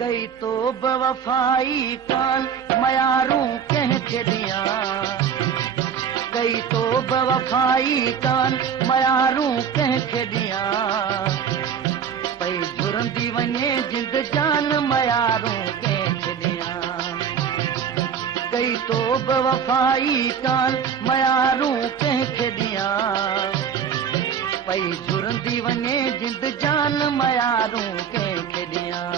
कई तो बेवफाई कान मयारूं कंहिंखे ॾियां, कई तो बेवफाई कान मयारूं कंहिंखे ॾियां, पई झुरंदी वञे जिंद जान मयारूं कंहिंखे ॾियां, कई तो बेवफाई कान मयारूं कंहिंखे ॾियां, पई झुरंदी वञे जिंद जान मयारूं कंहिंखे ॾियां,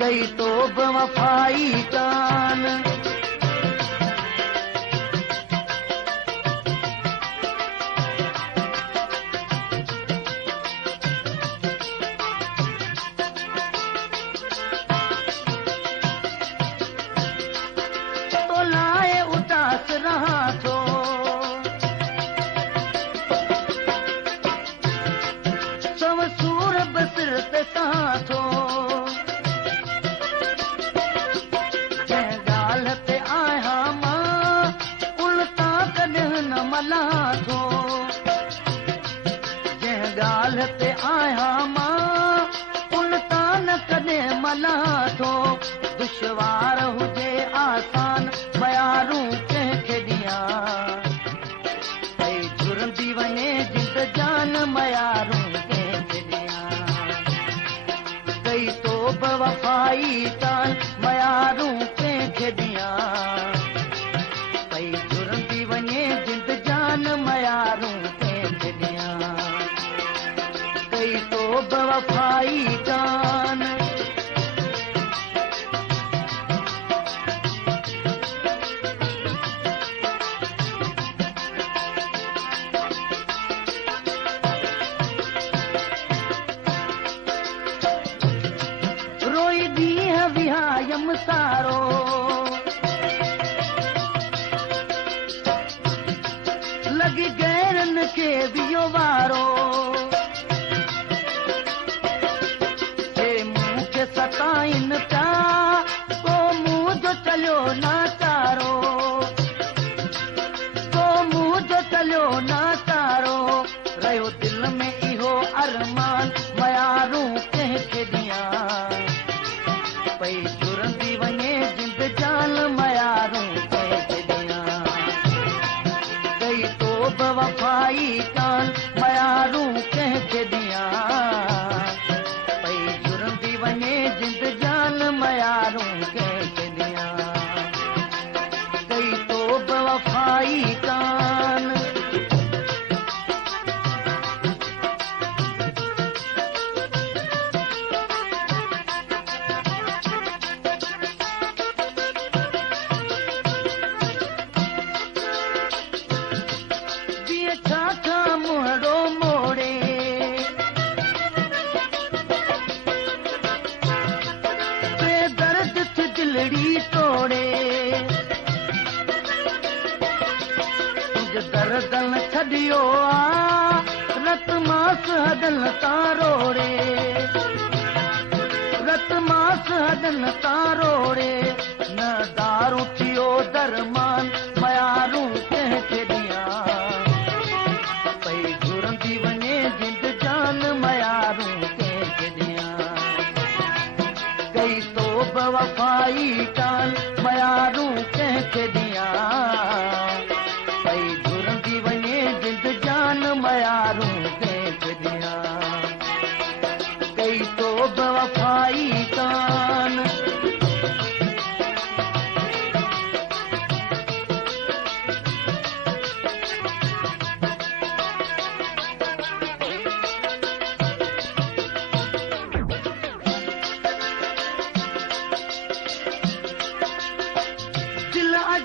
कई तो बेवफाई कान। तो लाए उदास रहा थो, सव सूर बसर ते कहां थो, ते आया मां उन तान कॾहिं मलां थो, दुश्वार हुजे आसान मयारूं कंहिंखे ॾियां, भई झुरंदी वञे जिंद जान मयारूं कंहिंखे ॾियां, कई तो बेवफाई कान मयारूं कंहिंखे ॾियां, भई झुरंदी वञे जिंद जान मयारूं कंहिंखे ॾियां, कई तो बेवफाई कान। रोई ॾींहं विहायम सारो, लॻी गैरनि खे वियो वारो, सताइन पिया को मुंहुं जो चलियो नाचारो, को मुंहुं जो चलियो नाचारो, रहियो दिल में इहो अरमान मयारूं कंहिंखे ॾियां, पई झुरंदी वञे जिंद जान मयारूं कंहिंखे ॾियां, कई तो बेवफाई कान मयारूं कंहिंखे ॾियां, वञे जिंद जान मयारूं कंहिंखे ॾियां, कई तो बेवफाई कान। दिए छा छा मुहड़ो मोड़े, दिलड़ी तोड़े, तुझ दर्दन छॾियो आ, रत मास हदन तां रोड़े, रत मास हदन तां रोड़े, न दारू थियो दरमान मयारूं कंहिंखे ॾियां, पई झुरंदी वञे जिंद जान मयारूं कंहिंखे ॾियां, कई तो बेवफाई कान मयारूं कंहिंखे ॾियां, पई झुरंदी वञे जिंद जान मयारूं कंहिंखे ॾियां, कई तो बेवफाई कान।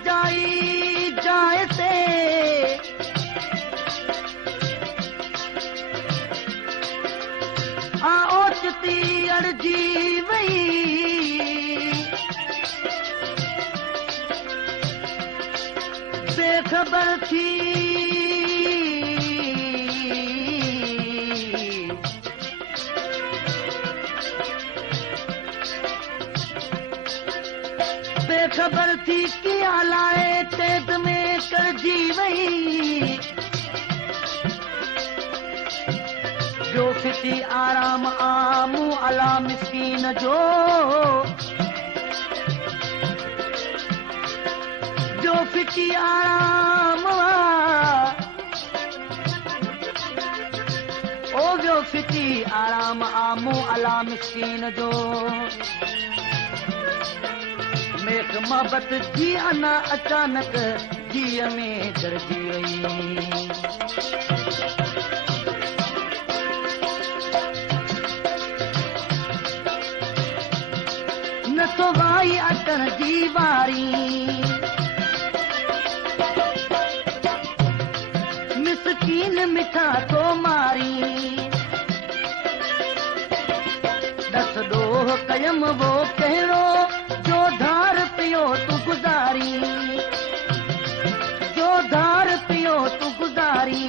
जाई जाए से आ ओचती अड़जी वई, बेखबर थी बेखबर थी कि आलाए तेज में करजी वई, जो फिटी आराम आमू अला मिस्कीन जो जो फिटी आराम ओ जो फिटी आराम आमू अला मिस्कीन जो मेख मोहब्बत जी अना अचानक जीअ में गरजी वई न तो वाई अटण जी वारी मिसकीन मिठा तो मारी दस डोह कयम वो कहिड़ो जो धार पियो तू गुज़ारी जो धार पियो तू गुज़ारी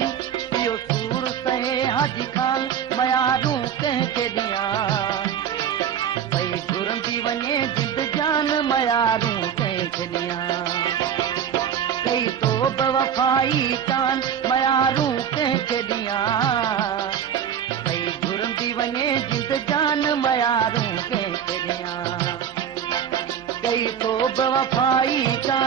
पियो सूर सहे हाजी खान मयारूं कंहिंखे ॾियां भई घुरंदी वञे जिंद जान मयारूं कंहिंखे ॾियां कई तो बेवफाई कान मयारूं कंहिंखे ॾियां भई घुरंदी वञे जिंद जान मयारूं कंहिंखे ॾियां कई तो बेवफाई कान